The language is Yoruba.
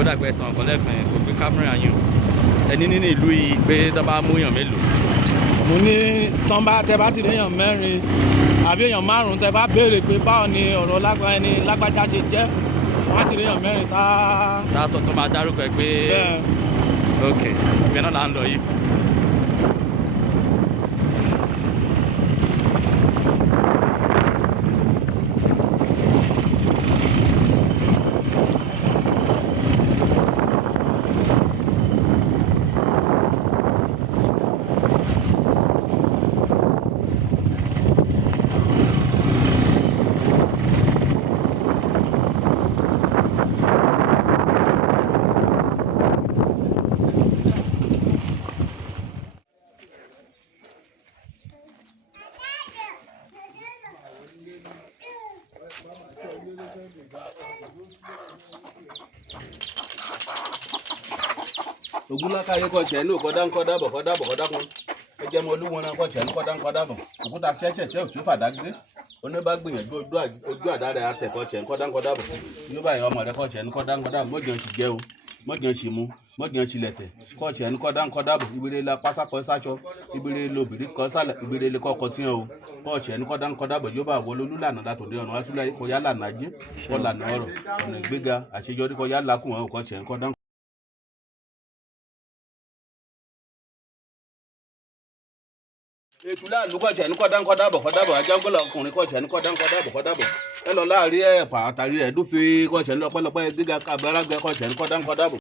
kó dàgbẹ́ sàn ọ̀kan lẹ́ẹ̀kan yẹn kò gbé kámẹ́rà yín ẹni nínú ìlú yìí pé tó bá mú èèyàn mélòó. mo ní tán bá tẹ bá ti rí èèyàn mẹ́rin àbí èèyàn márùn-ún tẹ bá béèrè pé báwo ni ọ̀rọ̀ lágbájá ṣe jẹ́ wọ́n á ti rí èèyàn mẹ́rin tá a sọ tó máa dárúkọ ẹ pé ok ìgbẹ́ náà là ń lọ yìí. Ogúnláka yẹ kọ́ ṣẹ́ ní kọ́dánkọ́dábọ̀ kọ́dábọ̀ ẹjẹ́ mọ olúwọn náà kọ́ ṣẹ́ ní kọ́dánkọ́dábọ̀ òkúta ṣẹ́ṣẹ́ṣẹ́ òtún fàdágbé oníbà gbìyànjú ojú àdá rẹ̀ àtẹ̀kọ́ ṣẹ́ ní kọ́dánkọ́dábọ̀ yóò báyìí ọmọ rẹ̀ kọ́ ṣẹ́ ní kọ́dánkọ́dábọ̀ mọ́jọ́ sì jẹ́ o mọ́jọ́ sì mú mọ́jọ́ sì lẹ̀tẹ̀ kọ́ ṣẹ́ ní kọ́dánkọ́dábọ̀ ìbèrè la pásákọ́ sáṣọ ìbèrè lobìrí kọ́ sálẹ̀ ìbèrè lè kọ́kọ́ sí ọ kọ́ ṣẹ́ ní kọ́dánkọ́dábọ̀ yóò bá wọlé olúlànà látòdì ọ̀nà wáṣúlẹ̀ kọ́ yálà nàájí kọ́ lànà ọ̀rọ̀ ọ̀nà ìgbéga àṣeyọrí kọ́ yálà kùn ọ̀ kọ́ ṣẹ́ ní kọ́dánkọ́dábọ̀. Ètùlá àlùkọ̀ṣẹ̀ ní kọ́dánkọ́dábọ̀ ajángọ́lá ọkùnrin kọ̀ṣẹ̀ ní kọ́dánkọ́dábọ̀ ẹ lọ láàrin ẹ̀pà àtàrí ẹ̀ dúfẹ́ kọ̀ṣẹ̀ ní ọpẹ́lọpẹ́ gíga kábẹ́rágbẹ́ kọ̀ṣẹ̀ ní kọ́dánkọ́dábọ̀.